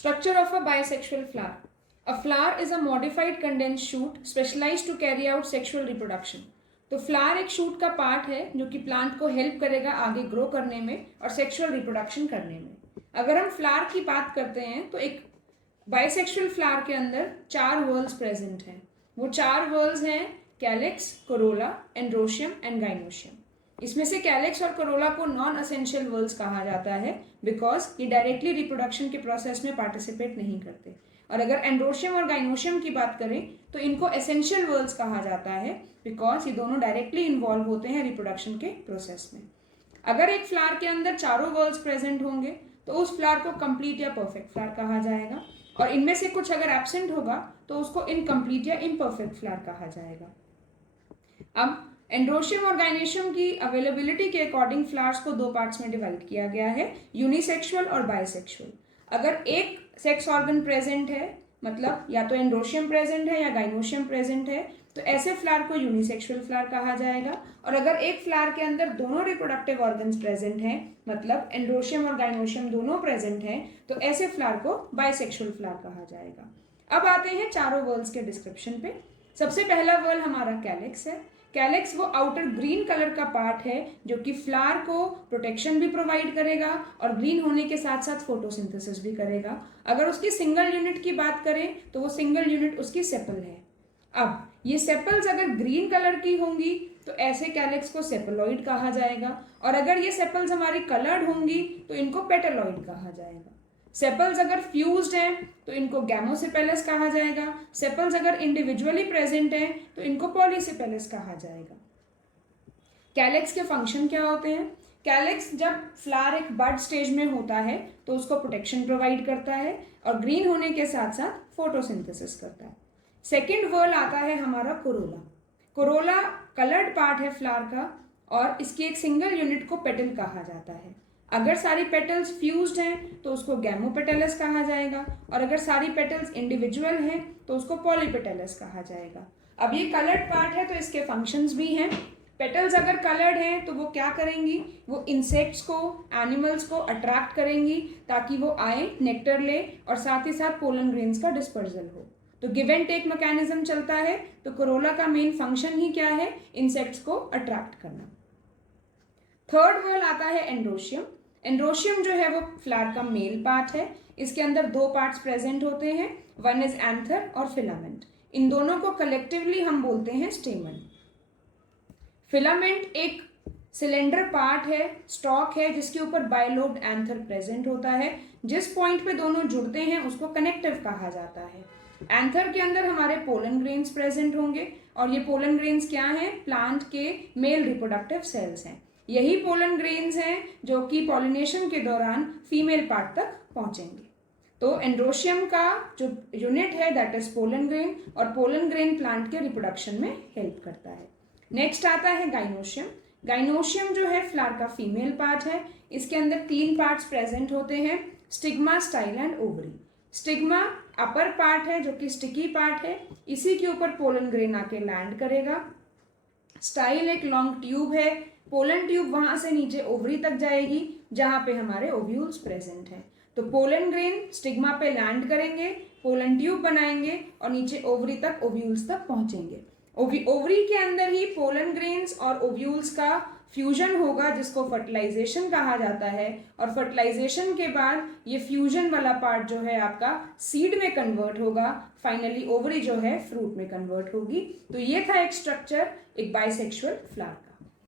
Structure of a bisexual flower. A flower is a modified condensed shoot specialized to carry out sexual reproduction. तो flower एक shoot का part है जो कि plant को help करेगा आगे ग्रो करने में और सेक्सुअल रिप्रोडक्शन करने में. अगर हम फ्लावर की बात करते हैं तो एक बाइसेक्सुअल फ्लावर के अंदर 4 वर्ल्स प्रेजेंट हैं. वो 4 वर्ल्स हैं calyx, Corolla, androecium and gynoecium. इसमें से कैलिक्स और कोरोला को नॉन असेंशियल वर्ल्स कहा जाता है बिकॉज ये डायरेक्टली रिप्रोडक्शन के प्रोसेस में पार्टिसिपेट नहीं करते. और अगर एंड्रोशियम और गाइनोशियम की बात करें तो इनको एसेंशियल वर्ल्स कहा जाता है बिकॉज ये दोनों डायरेक्टली इन्वॉल्व होते हैं रिप्रोडक्शन के प्रोसेस में. अगर एक फ्लावर के अंदर चारों वर्ल्स प्रेजेंट होंगे तो उस फ्लावर को कंप्लीट या परफेक्ट फ्लावर कहा जाएगा और इनमें से कुछ अगर एब्सेंट होगा तो उसको इनकम्प्लीट या इम्परफेक्ट फ्लावर कहा जाएगा. अब एंड्रोशियम और गाइनोशियम की अवेलेबिलिटी के अकॉर्डिंग फ्लावर्स को 2 पार्ट्स में डिवाइड किया गया है, यूनिसेक्सुअल और बाइसेक्सुअल. अगर एक सेक्स ऑर्गन प्रेजेंट है मतलब या तो एंड्रोशियम प्रेजेंट है या गाइनोशियम प्रेजेंट है तो ऐसे फ्लावर को यूनिसेक्सुअल फ्लावर कहा जाएगा. और अगर एक फ्लावर के अंदर दोनों रिप्रोडक्टिव ऑर्गन्स प्रेजेंट हैं मतलब एंड्रोशियम और गाइनोशियम दोनों प्रेजेंट हैं तो ऐसे फ्लावर को बाइसेक्सुअल फ्लावर कहा जाएगा. अब आते हैं चारों वर्ल्स के डिस्क्रिप्शन पे. सबसे पहला वर्ल हमारा कैलिक्स है. कैलिक्स वो आउटर ग्रीन कलर का पार्ट है जो कि फ्लावर को प्रोटेक्शन भी प्रोवाइड करेगा और ग्रीन होने के साथ साथ फोटोसिंथेसिस भी करेगा. अगर उसकी सिंगल यूनिट की बात करें तो वो सिंगल यूनिट उसकी सेपल है. अब ये सेपल्स अगर ग्रीन कलर की होंगी तो ऐसे कैलिक्स को सेपलॉइड कहा जाएगा और अगर ये सेपल्स हमारी कलर्ड होंगी तो इनको पेटलॉइड कहा जाएगा. सेपल्स अगर फ्यूज्ड हैं तो इनको गैमोसेपेलस कहा जाएगा. सेपल्स अगर इंडिविजुअली प्रेजेंट हैं तो इनको पॉलीसेपेलस कहा जाएगा. कैलिक्स के फंक्शन क्या होते हैं? कैलिक्स जब फ्लावर एक बड स्टेज में होता है तो उसको प्रोटेक्शन प्रोवाइड करता है और ग्रीन होने के साथ साथ फोटोसिंथेसिस करता है. सेकेंड वर्ल आता है हमारा कोरोला. कोरोला कलर्ड पार्ट है फ्लावर का और इसकी एक सिंगल यूनिट को पेटल कहा जाता है. अगर सारी पेटल्स फ्यूज्ड हैं तो उसको गैमोपेटलस कहा जाएगा और अगर सारी पेटल्स इंडिविजुअल हैं तो उसको पॉलीपेटलस कहा जाएगा. अब ये कलर्ड पार्ट है तो इसके फंक्शंस भी हैं. पेटल्स अगर कलर्ड हैं तो वो क्या करेंगी? वो इंसेक्ट्स को, एनिमल्स को अट्रैक्ट करेंगी ताकि वो आए, नेक्टर ले और साथ ही साथ पोलन ग्रेन्स का डिस्पर्जल हो. तो गिव एंड टेक मैकेनिज्म चलता है. तो कोरोला का मेन फंक्शन ही क्या है? इंसेक्ट्स को अट्रैक्ट करना. थर्ड वर्ल आता है एंड्रोशियम. एंड्रोशियम जो है वो फ्लावर का मेल पार्ट है. इसके अंदर 2 पार्ट्स प्रेजेंट होते हैं. वन इज एंथर और फिलामेंट. इन दोनों को कलेक्टिवली हम बोलते हैं स्टेमन. फिलामेंट एक सिलेंडर पार्ट है, स्टॉक है जिसके ऊपर बाइलोब्ड एंथर प्रेजेंट होता है. जिस पॉइंट पे दोनों जुड़ते हैं उसको कनेक्टिव कहा जाता है. एंथर के अंदर हमारे पोलन ग्रेन्स प्रेजेंट होंगे और ये पोलन ग्रेन्स क्या हैं? प्लांट के मेल रिप्रोडक्टिव सेल्स हैं. यही पोलन ग्रेन्स हैं जो कि पॉलिनेशन के दौरान फीमेल पार्ट तक पहुंचेंगे. तो एंड्रोशियम का जो यूनिट है दैट इज पोलन ग्रेन और पोलन ग्रेन प्लांट के रिप्रोडक्शन में हेल्प करता है. नेक्स्ट आता है गाइनोशियम. गाइनोशियम जो है फ्लावर का फीमेल पार्ट है. इसके अंदर 3 पार्ट्स प्रेजेंट होते हैं, stigma, style and ovary. Stigma upper part है जो कि स्टिकी पार्ट है. इसी के ऊपर पोलन ग्रेन आके लैंड करेगा. स्टाइल एक लॉन्ग ट्यूब है. पोलन ट्यूब वहां से नीचे ओवरी तक जाएगी जहां पे हमारे ओव्यूल्स प्रेजेंट हैं. तो पोलन ग्रेन स्टिग्मा पे लैंड करेंगे, पोलन ट्यूब बनाएंगे और नीचे ओवरी तक ओव्यूल्स तक पहुंचेंगे. ओवरी के अंदर ही पोलन ग्रेन्स और ओव्यूल्स का फ्यूजन होगा जिसको फर्टिलाइजेशन कहा जाता है और फर्टिलाइजेशन के बाद ये फ्यूजन वाला पार्ट जो है आपका सीड में कन्वर्ट होगा. फाइनली ओवरी जो है फ्रूट में कन्वर्ट होगी. तो ये था एक स्ट्रक्चर एक बाइसेक्सुअल फ्लावर का.